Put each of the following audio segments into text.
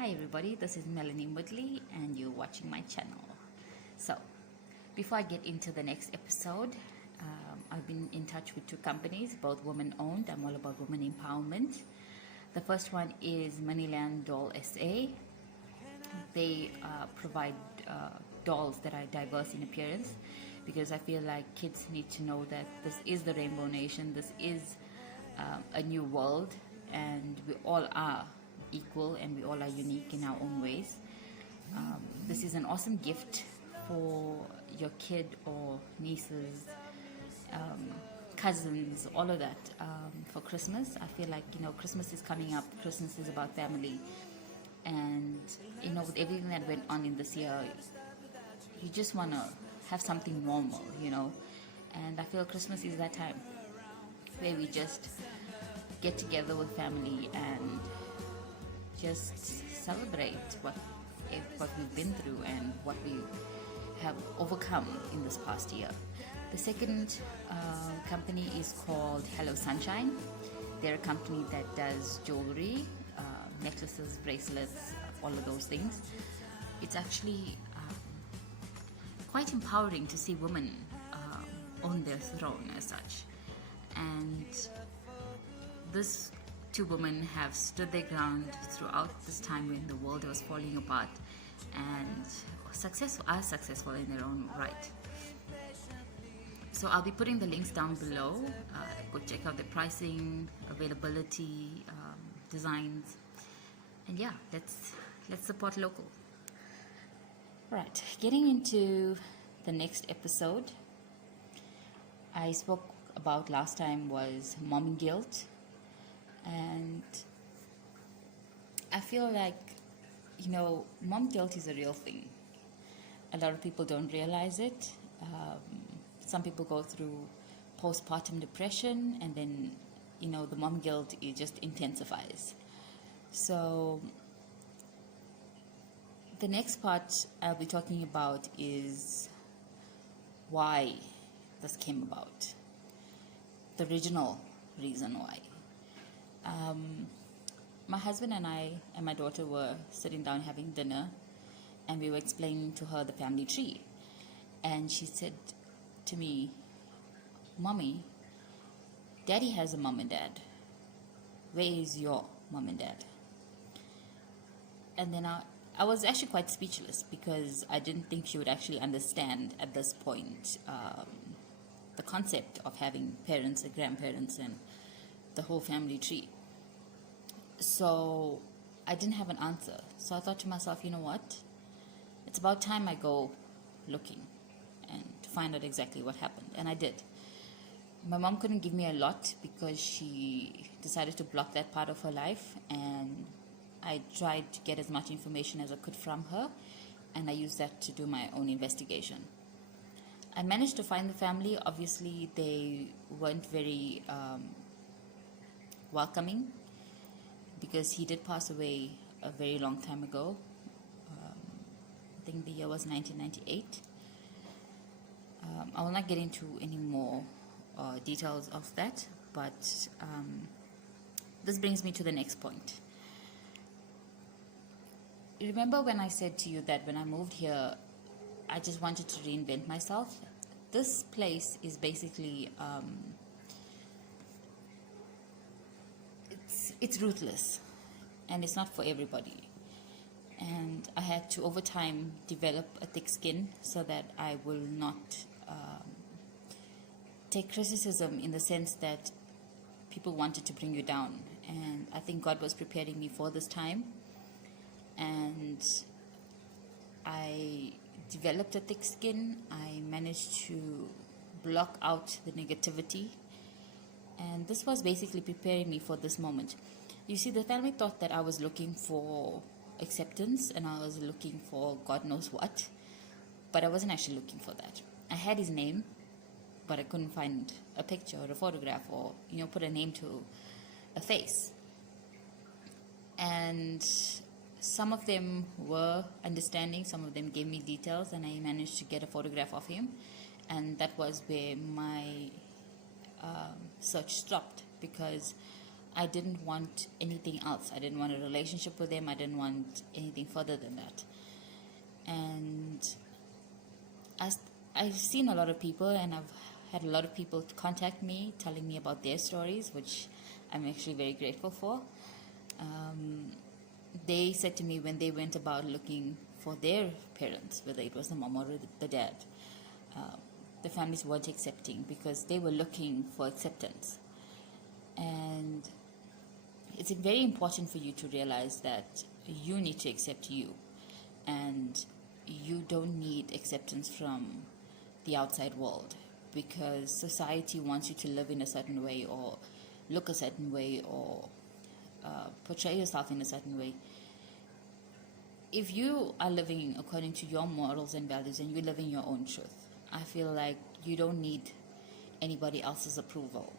Hi everybody, this is Melanie Woodley and you're watching my channel. So, before I get into the next episode, I've been in touch with two companies, both women owned. I'm all about women empowerment. The first one is Moneyland Doll SA. They provide dolls that are diverse in appearance, because I feel like kids need to know that this is the Rainbow Nation, this is a new world, and we all are equal and we all are unique in our own ways. This is an awesome gift for your kid or nieces, cousins, all of that, for Christmas. I feel like, Christmas is coming up. Christmas is about family. And, with everything that went on in this year, you just want to have something normal, And I feel Christmas is that time where we just get together with family and just celebrate what we've been through and what we have overcome in this past year. The second company is called Hello Sunshine. They're a company that does jewelry, necklaces, bracelets, all of those things. It's actually quite empowering to see women on their throne as such. And this two women have stood their ground throughout this time when the world was falling apart, and are successful in their own right. So I'll be putting the links down below. Go check out the pricing, availability, designs, and yeah, let's support local. Right, getting into the next episode, I spoke about last time was mom guilt. And I feel like, mom guilt is a real thing. A lot of people don't realize it. Some people go through postpartum depression, and then, the mom guilt, it just intensifies. So the next part I'll be talking about is why this came about. The original reason why. My husband and I and my daughter were sitting down having dinner, and we were explaining to her the family tree. And she said to me, "Mommy, Daddy has a mom and dad. Where is your mom and dad?" And then I was actually quite speechless, because I didn't think she would actually understand at this point the concept of having parents and grandparents and the whole family tree. So I didn't have an answer. So I thought to myself, you know what? It's about time I go looking and to find out exactly what happened. And I did. My mom couldn't give me a lot because she decided to block that part of her life, and I tried to get as much information as I could from her, and I used that to do my own investigation. I managed to find the family. Obviously, they weren't very welcoming, because he did pass away a very long time ago. I think the year was 1998. I will not get into any more details of that, but this brings me to the next point. Remember when I said to you that when I moved here, I just wanted to reinvent myself? This place is basically it's ruthless, and it's not for everybody. And I had to, over time, develop a thick skin so that I will not take criticism in the sense that people wanted to bring you down. And I think God was preparing me for this time, and I developed a thick skin. I managed to block out the negativity, and this was basically preparing me for this moment. You see, the family thought that I was looking for acceptance and I was looking for God knows what, but I wasn't actually looking for that. I had his name, but I couldn't find a picture or a photograph or, put a name to a face. And some of them were understanding, some of them gave me details, and I managed to get a photograph of him. And that was where my search stopped, because I didn't want anything else. I didn't want a relationship with them. I didn't want anything further than that. And I've seen a lot of people, and I've had a lot of people contact me telling me about their stories, which I'm actually very grateful for. They said to me when they went about looking for their parents, whether it was the mom or the dad, the families weren't accepting because they were looking for acceptance. And it's very important for you to realize that you need to accept you, and you don't need acceptance from the outside world, because society wants you to live in a certain way or look a certain way or portray yourself in a certain way. If you are living according to your morals and values and you're living your own truth, I feel like you don't need anybody else's approval.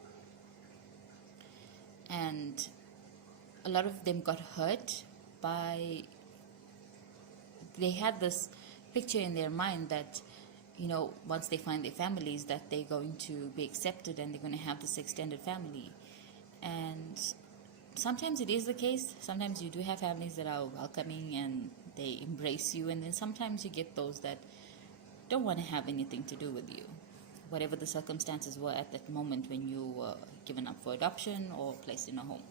And a lot of them got hurt by, they had this picture in their mind that, you know, once they find their families, that they're going to be accepted and they're going to have this extended family. And sometimes it is the case. Sometimes you do have families that are welcoming and they embrace you, and then sometimes you get those that don't want to have anything to do with you, whatever the circumstances were at that moment when you were given up for adoption or placed in a home.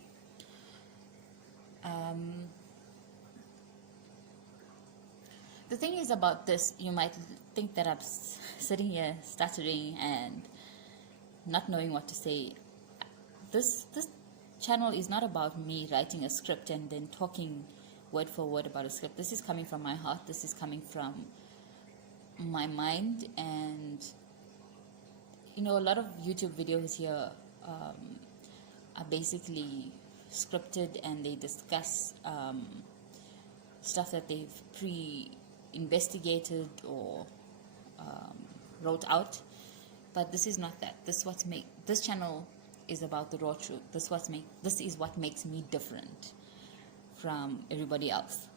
The thing is about this, you might think that I'm sitting here stuttering and not knowing what to say. This channel is not about me writing a script and then talking word for word about a script. This is coming from my heart. This is coming from my mind. And you know, a lot of YouTube videos here are basically scripted, and they discuss stuff that they've pre-investigated or wrote out. But this is not that. This channel is about the raw truth. This is what makes me different from everybody else.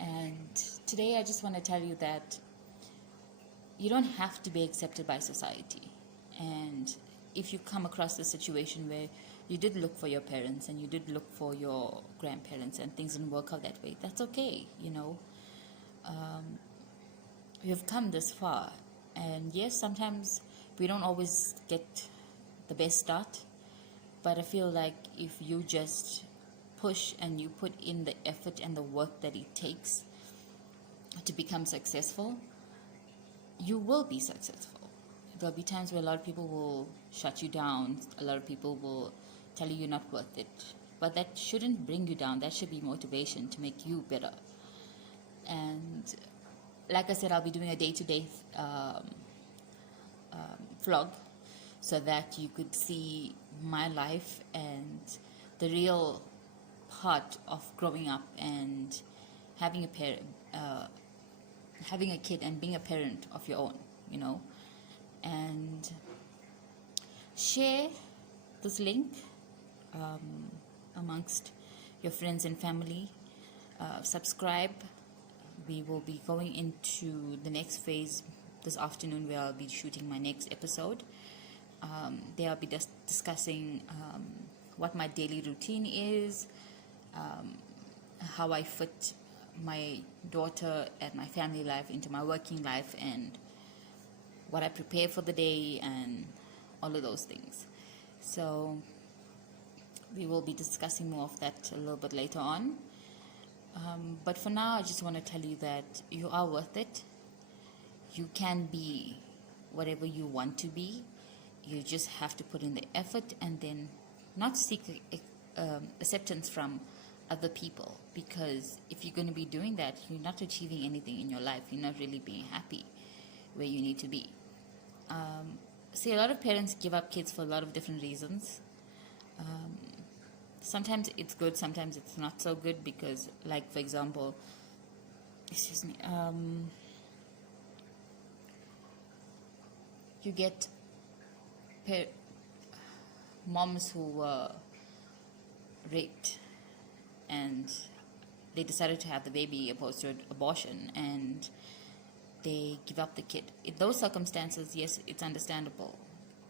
And today I just want to tell you that you don't have to be accepted by society. And if you come across a situation where you did look for your parents and you did look for your grandparents and things didn't work out that way, that's okay, you know. We've come this far, and yes, sometimes we don't always get the best start, but I feel like if you just push and you put in the effort and the work that it takes to become successful, you will be successful. There'll be times where a lot of people will shut you down, a lot of people will tell you you're not worth it, but that shouldn't bring you down. That should be motivation to make you better. And like I said, I'll be doing a day-to-day vlog so that you could see my life and the real part of growing up and having a kid and being a parent of your own, you know. And share this link amongst your friends and family. Subscribe. We will be going into the next phase this afternoon, where I'll be shooting my next episode. There I'll be discussing what my daily routine is, how I fit my daughter and my family life into my working life, and what I prepare for the day, and all of those things. So we will be discussing more of that a little bit later on. But for now, I just want to tell you that you are worth it. You can be whatever you want to be. You just have to put in the effort, and then not seek acceptance from other people, because if you're going to be doing that, you're not achieving anything in your life. You're not really being happy where you need to be. See, a lot of parents give up kids for a lot of different reasons. Sometimes it's good, sometimes it's not so good, because, like, for example, you get moms who were raped and they decided to have the baby opposed to abortion, and they give up the kid. In those circumstances, yes, it's understandable,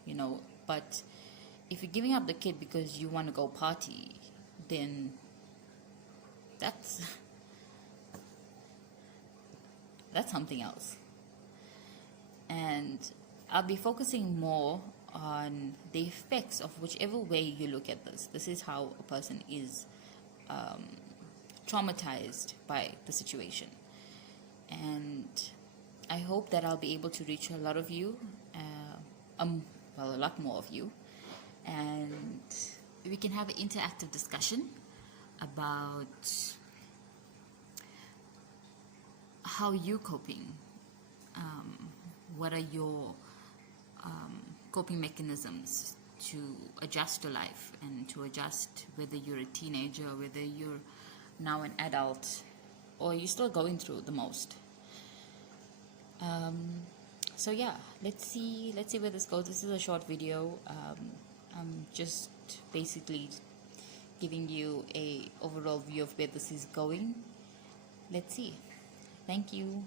you know, but if you're giving up the kid because you want to go party, then that's something else. And I'll be focusing more on the effects of whichever way you look at this. This is how a person is traumatized by the situation. And I hope that I'll be able to reach a lot of you, a lot more of you, and we can have an interactive discussion about how you're coping. What are your coping mechanisms to adjust to life and to adjust, whether you're a teenager, whether you're now an adult, or you're still going through the most. So yeah, let's see where this goes. This is a short video. I'm just basically giving you a overall view of where this is going. Let's see. Thank you.